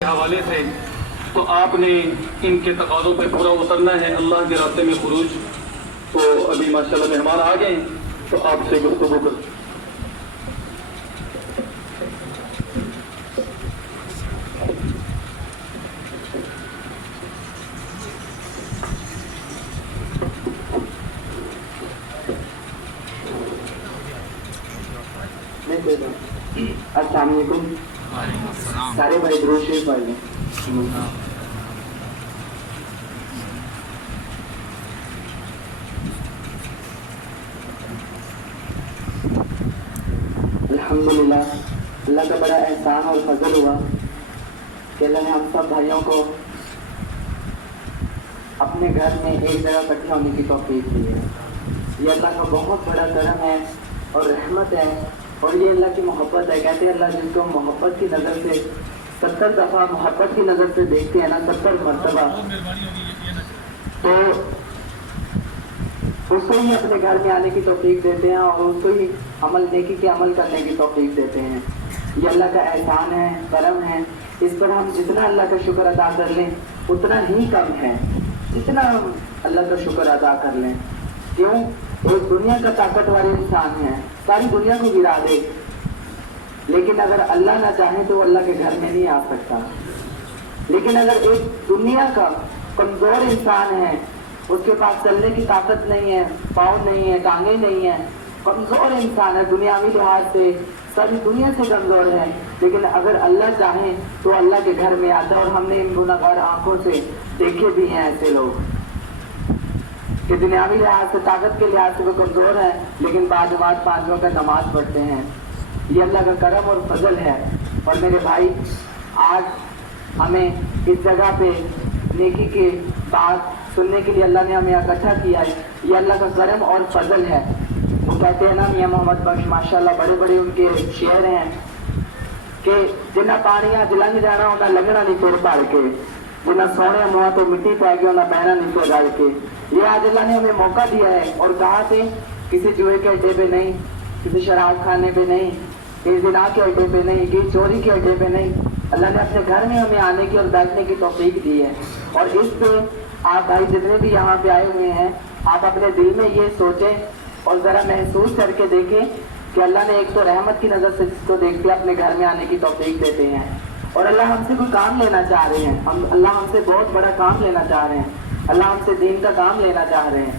حوالے سے تو آپ نے ان کے تقاضوں پہ پورا اترنا ہے، اللہ کے راستے میں خروج۔ تو ابھی ماشاءاللہ مہمان آ گئے تو آپ سے گفتگو کر السلام علیکم سارے بھائی درود شریف پڑھ الحمدللہ اللہ کا بڑا احسان اور فضل ہوا کہ اللہ نے ہم سب بھائیوں کو اپنے گھر میں ایک جگہ اکٹھے ہونے کی توفیق دی ہے۔ یہ اللہ کا بہت بڑا کرم ہے اور رحمت ہے، اور یہ اللہ کی محبت ہے۔ کہتے ہیں اللہ جس کو محبت کی نظر سے 70 دفعہ محبت کی نظر سے دیکھتے ہیں نا، 70 مرتبہ، تو اس کو ہی اپنے گھر میں آنے کی توفیق دیتے ہیں اور اس کو ہی نیکی کے عمل کرنے کی توفیق دیتے ہیں۔ یہ اللہ کا احسان ہے، کرم ہے۔ اس پر ہم جتنا اللہ کا شکر ادا کر لیں اتنا ہی کم ہے، جتنا ہم اللہ کا شکر ادا کر لیں۔ کیوں؟ ایک دنیا کا طاقتور انسان ہے، ساری دنیا کو گرا دے، لیکن اگر اللہ نہ چاہے تو وہ اللہ کے گھر میں نہیں آ سکتا۔ لیکن اگر ایک دنیا کا کمزور انسان ہے، اس کے پاس چلنے کی طاقت نہیں ہے، پاؤں نہیں ہے، ٹانگیں نہیں ہیں، کمزور انسان ہے، دنیاوی لحاظ سے ساری دنیا سے کمزور ہے، لیکن اگر اللہ چاہے تو اللہ کے گھر میں آتا ہے۔ اور ہم نے ان گنہگار آنکھوں سے دیکھے بھی ہیں ایسے لوگ کہ دنیاوی لحاظ سے، طاقت کے لحاظ سے وہ کمزور ہے، لیکن بعد نماز 5 وقت کا نماز پڑھتے ہیں۔ یہ اللہ کا کرم اور فضل ہے۔ اور میرے بھائی، آج ہمیں اس جگہ پہ نیکی کی بات سننے کے لیے اللہ نے ہمیں اکٹھا کیا ہے، یہ اللہ کا کرم اور فضل ہے۔ وہ کہتے ہیں نا میاں محمد بخش ماشاءاللہ، بڑے بڑے ان کے شعر ہیں کہ جنہ پانیاں جلنگ جانا ہونا لگنا نہیں پھر پڑ کے، جنہ سونے منہ تو مٹی پہ گیا ہونا بہنا نہیں پھر رل کے۔ یہ آج اللہ نے ہمیں موقع دیا ہے، اور کہا کہ کسی جوئے کے اڈے پہ نہیں، کسی شراب کھانے پہ نہیں، کسی زنا کے اڈے پہ نہیں، کسی چوری کے اڈے پہ نہیں، اللہ نے اپنے گھر میں ہمیں آنے کی اور بیٹھنے کی توفیق دی ہے۔ اور اس پہ آپ بھائی جتنے بھی یہاں پہ آئے ہوئے ہیں، آپ اپنے دل میں یہ سوچیں اور ذرا محسوس کر کے دیکھیں کہ اللہ نے ایک تو رحمت کی نظر سے جس کو دیکھتے اپنے گھر میں آنے کی توفیق دیتے ہیں، اور اللہ ہم سے کوئی کام لینا چاہ رہے ہیں، اللہ ہم سے بہت بڑا کام لینا چاہ رہے ہیں، اللہ ہم سے دین کا کام لینا چاہ رہے ہیں۔